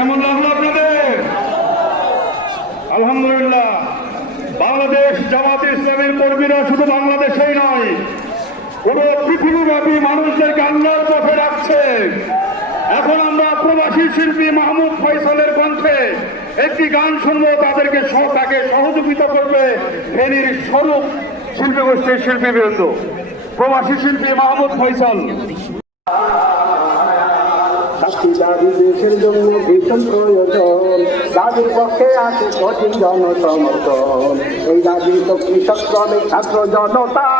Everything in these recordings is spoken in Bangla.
কেমন লাগল আপনাদের? আলহামদুলিল্লাহ। বাংলাদেশ জামাত ইসলামের কর্মীরা শুধু বাংলাদেশেই নয়, পুরো পৃথিবীব্যাপী মানুষদেরকে আল্লাহর পথে রাখছে। এখন আমরা প্রবাসী শিল্পী মাহমুদ ফয়সালের কণ্ঠে একটি গান শুনব, তাদেরকে তাকে সহযোগিতা করবে ফেনীর স্বরূপ শিল্পী গোষ্ঠীর শিল্পীবৃন্দ। প্রবাসী শিল্পী মাহমুদ ফয়সাল। শাস্তি দাবি দেশের জন্য ভীষণ প্রয়োজন। দাবির পক্ষে আছে কঠিন জনসমর্থন। এই তো কৃষক ছাত্র জনতার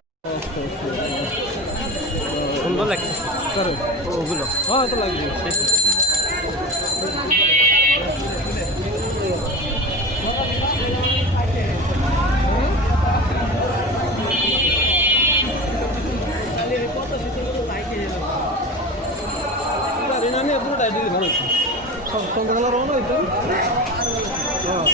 করো ওগুলো। হ্যাঁ তো লাগবে। আমি পুরোটাই দিলে ভালো সব সন্ধ্যাবেলা রওনা হইতাম। হ্যাঁ।